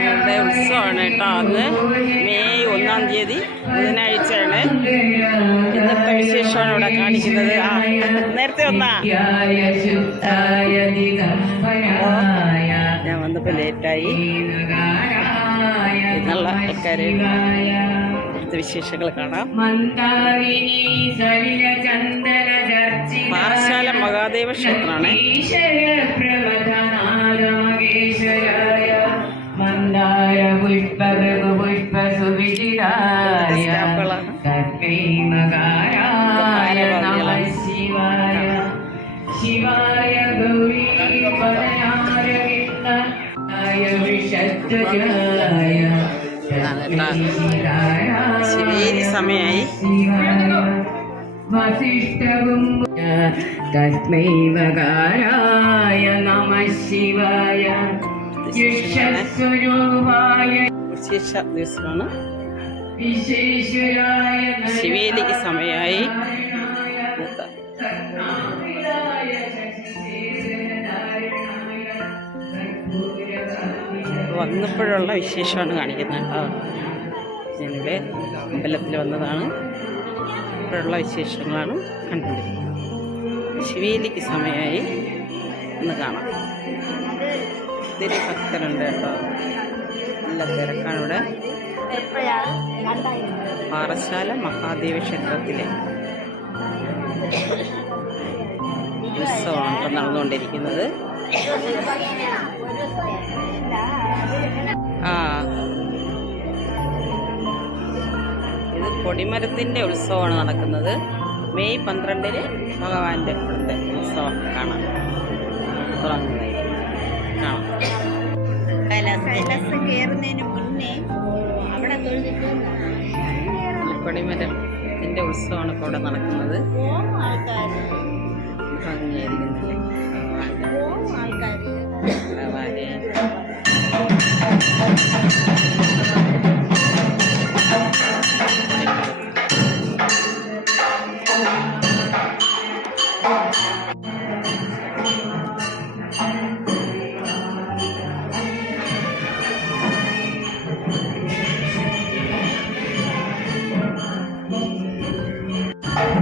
ഞങ്ങളുടെ ഉത്സവമാണ് കേട്ടോ. അന്ന് മെയ് ഒന്നാം തീയതി ബുധനാഴ്ചയാണ്. ഇന്നത്തെ വിശേഷമാണ് ഇവിടെ കാണിക്കുന്നത്. ആ നേരത്തെ ഒന്നാ ഞാൻ വന്നപ്പോൾ ലേറ്റായി. എന്നുള്ള ആൾക്കാർ വിശേഷങ്ങൾ കാണാം. പാറശാല മഹാദേവ ക്ഷേത്രമാണ്. മന്ദാര പുഷ്പ പുഷ്പ സ്റ്റാമ്പുകളാണ് തത്മൈമകാരായ നമ ശിവായ ശിവായ ഗൗരീ പദനാരവിന്ദായ വിഷധ്വജായ ശിവേരി സമയമായി വസിഷ്ഠവും തസ്മൈവകാരായ നമ ശിവായ വിശേഷ ദിവസമാണ്. ശിവേലിക്ക് സമയമായി. വന്നപ്പോഴുള്ള വിശേഷമാണ് കാണിക്കുന്നത് കേട്ടോ. ഞങ്ങളുടെ അമ്പലത്തിൽ വന്നതാണ്. ഇപ്പോഴുള്ള വിശേഷങ്ങളാണ് കണ്ടുകൊണ്ടിരിക്കുന്നത്. ശിവേലിക്ക് സമയമായി. ഒന്ന് കാണാം. ഒത്തിരി ഭക്തരുണ്ട് കേട്ടോ. നല്ല തിരക്കാണ് ഇവിടെ പാറശാല മഹാദേവ ക്ഷേത്രത്തിലെ ഉത്സവമാണ് ഇപ്പം നടന്നുകൊണ്ടിരിക്കുന്നത്. ആ. ഇത് കൊടിമരത്തിന്റെ ഉത്സവമാണ് നടക്കുന്നത്. മെയ് പന്ത്രണ്ടിന് ഭഗവാന്റെ ഉത്സവം കാണാം. തുടങ്ങുന്നതായിരിക്കും. കാണാം കൈലാസം കയറുന്നതിന് മുന്നേ അവിടെ തൊഴുതിട്ട് കൊടിമരത്തിന്റെ ഉത്സവമാണ് ഇപ്പോൾ ഇവിടെ നടക്കുന്നത്. പോവും ആൾക്കാർ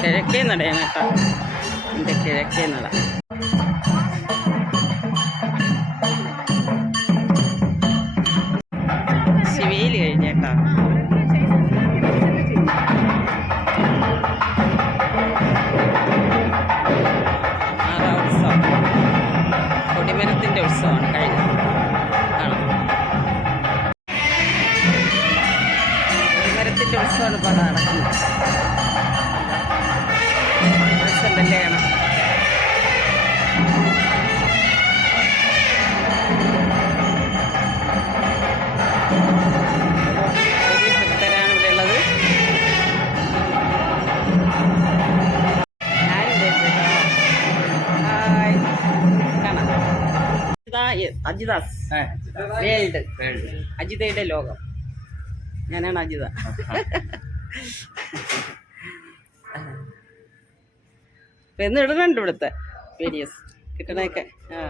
കിഴക്കേ നടയാണ് കേട്ടോ. എന്റെ കിഴക്കേ നട. ശിവേലി കഴിഞ്ഞേട്ടോ കൊടിമരത്തിന്റെ ഉത്സവമാണ് കഴിഞ്ഞത് കൊടിമരത്തിന്റെ ഉത്സവമാണ് ഇപ്പോൾ നടക്കുന്നത്. എ- അജിദാസ് വേൾഡ്. അജിതയുടെ ലോകം. ഞാനാണ് അജിത. ഇടുന്നുണ്ട് ഇവിടുത്തെ. വീഡിയോസ് കിട്ടണേക്കെ ആ.